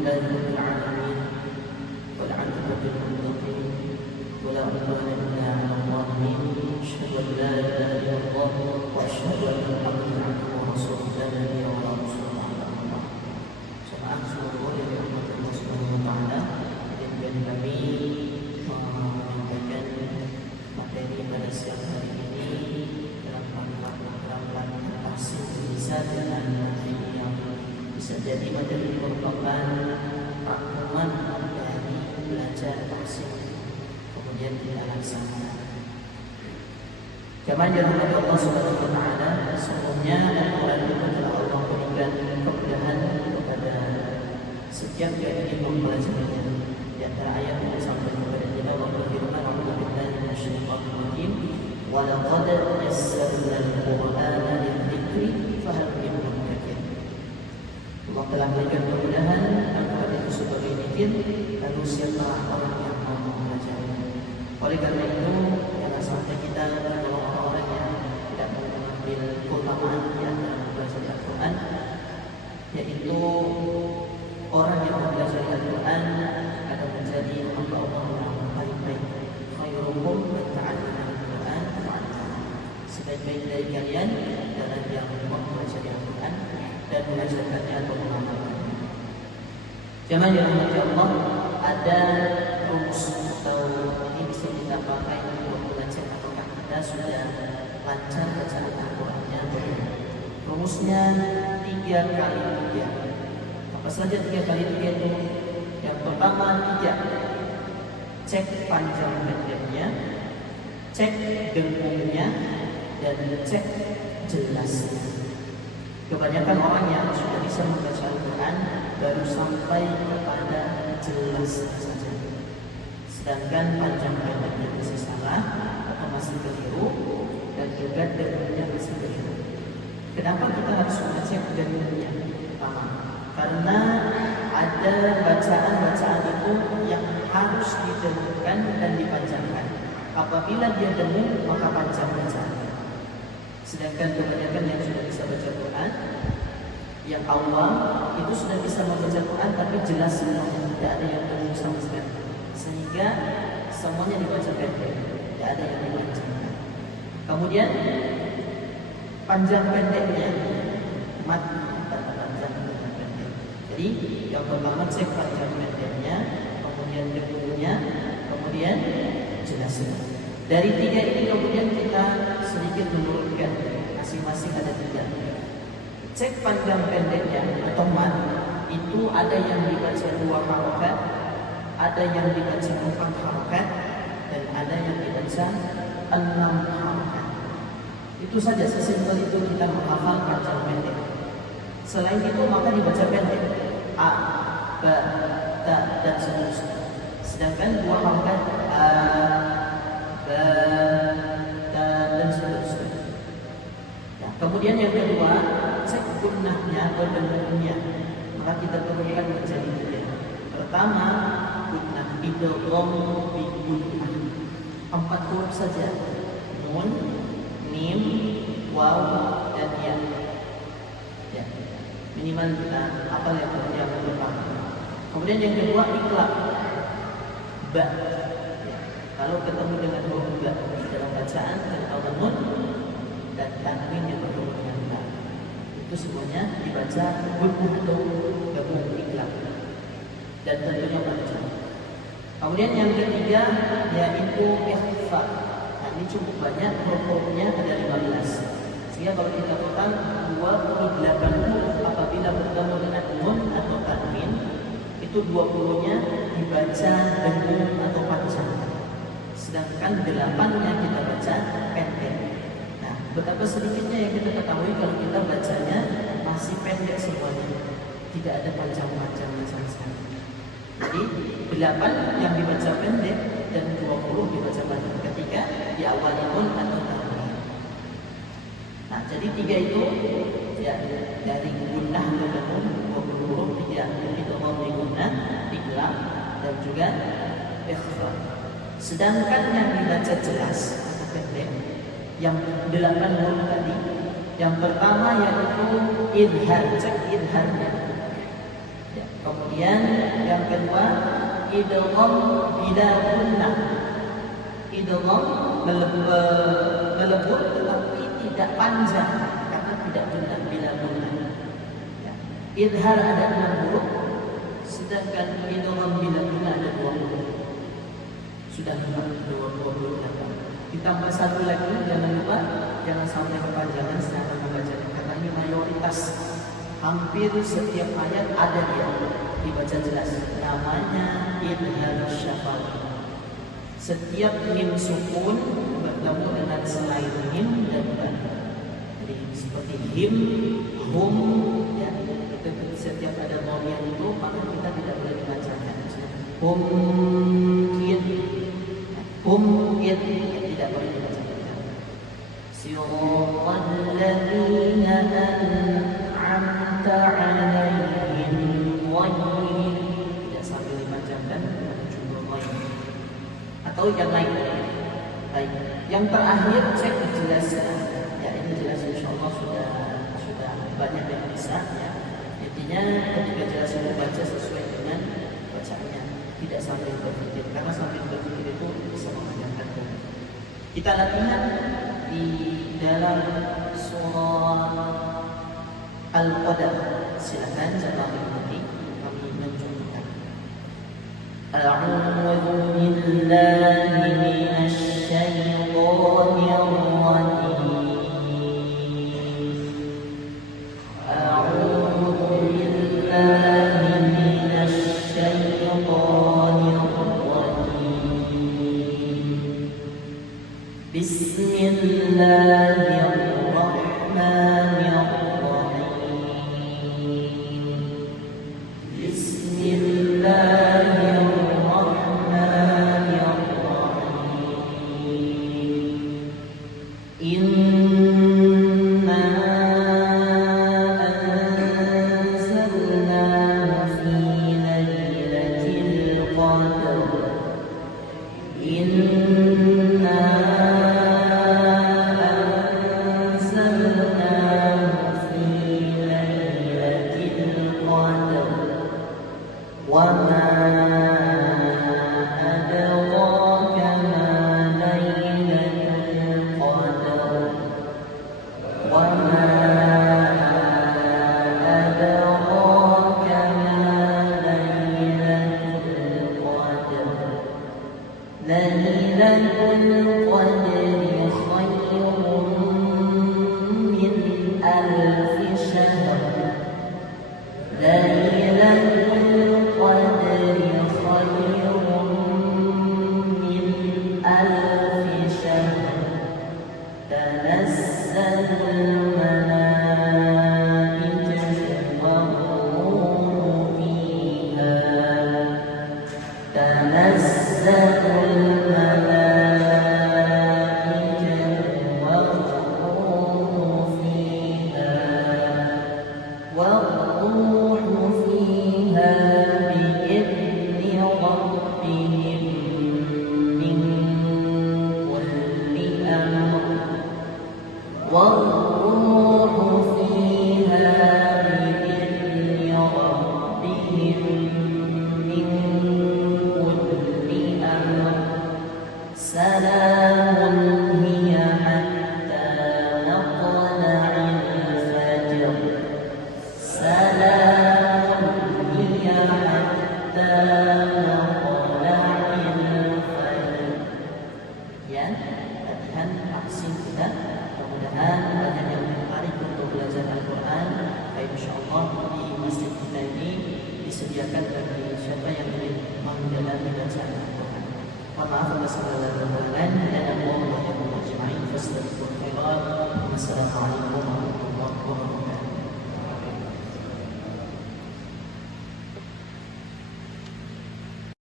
لله رب العالمين والعاقبة للمتقين ولا عدوان إلا على الظالمين. أشهد أن لا إله إلا الله وأشهد أن محمدا عبده ورسوله لا نبي ولا رسول الله. Saat seluruh dari Allah Subhanahu wa taala dan kami menyampaikan materi pada siang hari ini dalam rangka tafsir bisa dengan materi yang bisa jadi materi merupakan rangkuman dari belajar tafsir kemudian kita laksanakan. Jamaah yang dirahmati Allah Subhanahu wa taala, sesungguhnya Al-Qur'an itu telah Allah berikan kemudahan kepada setiap yang ingin mempelajarinya. Di antara ayat yang disampaikan kepada kita Allah berfirman, "A'udzu billahi minasyaitonir rajim, wa laqad yassarna al-Qur'ana lidz-dzikri fahal min muddakir." Allah telah berikan kemudahan Al-Qur'an itu sebagai zikir, lalu siapakah orang yang mau mempelajarinya. Oleh karena itu, jangan sampai kita kalau orang yang tidak mau mengambil keutamaan di antara mempelajari Al-Quran, yaitu orang yang mempelajari Al-Quran akan menjadi hamba Allah yang paling baik. Khairukum man ta'allama Al-Quran wa 'allamahu. Sebaik-baik dari kalian adalah yang mempelajari Al-Quran dan mengajarkannya atau mengamalkannya. Jamaah yang dirahmati Allah, ada rumus atau ini bisa kita pakai untuk belajar apakah kita sudah lancar bacaan Al-Qurannya. Rumusnya 3 kali 3. Apa saja 3 kali 3 itu? Yang pertama 3, cek panjang pendeknya, cek dengkungnya, dan cek jelasnya. Kebanyakan orang yang sudah bisa membaca Al-Quran baru sampai kepada jelas saja, sedangkan panjang pendeknya masih salah atau masih keliru, dan juga dengkungnya masih keliru. Kenapa kita harus mengecek dengkungnya? Pertama, karena ada bacaan-bacaan itu yang harus didengungkan dan dipanjangkan. Apabila dia dengung maka panjang bacaan. Sedangkan kebanyakan yang sudah bisa baca Quran, yang awam itu sudah bisa membaca Quran tapi jelas semuanya, tidak ada yang dengung sama sekali. Sehingga semuanya dibaca pendek, tidak ada yang dipanjangkan. Kemudian panjang pendeknya, panjang pendek. Jadi yang pertama cek panjang pendeknya, kemudian dengkungnya, kemudian jelasnya. Dari 3 ini kemudian kita sedikit menurunkan, masing-masing ada 3. Cek panjang pendeknya atau mat itu ada yang dibaca 2 harokat, ada yang dibaca 4 harokat, dan ada yang dibaca 6 harokat. Itu saja, sesimpel itu kita menghafal panjang pendek. Selain itu maka dibaca pendek, a, ba, ta, dan seterusnya. Sedangkan 2 harokat a, ba, ta, dan seterusnya. Nah, kemudian yang kedua, cek gunnahnya atau dengkungnya. Maka kita turunkan menjadi 3. Pertama, gunnah idgham bi gunnah. 4 huruf saja. Nun, mim, waw, dan ya. Ya. Minimal kita hafal yang pertama. Kemudian yang kedua iqlab. Ba. Ya. Kalau ketemu dengan huruf ba dalam bacaan atau nun dan tanwin yang bertemu dengan ba, itu semuanya dibaca gunnah atau gabung iqlab. Dan tentunya panjang. Kemudian yang ketiga yaitu ikhfa. Ini cukup banyak, huruf-hurufnya ada 15. Sehingga kalau kita total 28 huruf apabila bertemu dengan nun atau tanwin, itu 20-nya dibaca dengung atau panjang. Sedangkan 8-nya kita baca pendek. Nah, betapa sedikitnya yang kita ketahui kalau kita bacanya masih pendek semuanya. Tidak ada panjang-panjang sama sekali. Jadi 8 yang dibaca pendek dan 20 dibaca panjang. Ketiga di awal nun atau tanwin. Nah, jadi 3 itu ya dari gunnah ke nun 20 huruf, 3 idgham di gunnah, iqlab, dan juga ikhfa. Sedangkan yang dibaca jelas atau pendek yang 8 huruf tadi, yang pertama yaitu idhar, cek idharnya. Ya, kemudian Kemudian yang kedua, idgham bila gunnah. Idgham melebur tetapi tidak panjang karena tidak gunnah bila gunnah. Ya. Idhar ada 6 huruf, sedangkan idgham bila gunnah ada 2 huruf. Sudah 28. Ditambah satu lagi, jangan lupa jangan sampai kepanjangan secara membacanya karena ini mayoritas hampir setiap ayat ada dia dibaca jelas. Namanya idhar syafawi. Setiap mim sukun bertemu dengan selain mim dan ba. Jadi seperti him, hum, ya, itu setiap ada dhamir itu maka kita tidak boleh dibacakan. Hum id tidak boleh dibacakan. Siratal ladzina an'amta 'alaihim ghairil, tidak sampai dibacakan jumlah lain. Atau yang lain. Baik. Yang terakhir cek jelaskan. Ya ini jelas insyaallah sudah banyak yang bisa ya. Intinya ketika jelas membaca sesuai dengan bacaannya, tidak sampai berpikir karena sampai berpikir itu bisa memanjangkan hukum. Kita latihan di dalam surah Al-Qadar. Silakan jamaah mengikuti kami mencontohkan. A'udzu billahi minasy syaithanir rajim. A'udzu billahi minasy syaithanir rajim. Bismillahirrahmanirrahim. Bismillahirrahmanirrahim. Inna anzalnahu fi lailatul qadr. Inna anzalnahu fi lailatul qadr. Wa ma adraka ma lailatul qadr. Wa ma adraka ma lailatul qadr. Lailatul qadri khairun min alfi syahr. Lailatul qadri khairun min alfi syahr. Tanazzalul malaikatu war-ruhu fiha. Tanazzalul malaikatu war-ruhu fiha. War-ruhu fiha bi'izni rabbihim min kulli amr. War-ruhu fiha bi'izni rabbihim min kulli amr. Salamun hiya hatta matla'il fajr. Salamun hiya hatta matla'il fajr. Ya, latihan aksin kita. Mudah-mudahan banyak yang tertarik untuk belajar Al-Quran. Baik, insyaallah di masjid kita ini disediakan bagi siapa yang ingin mendalami bacaan Al-Quran. Maaf atas segala kekurangan dan Allah Subhanahu wa taala. Wassalamualaikum warahmatullahi wabarakatuh.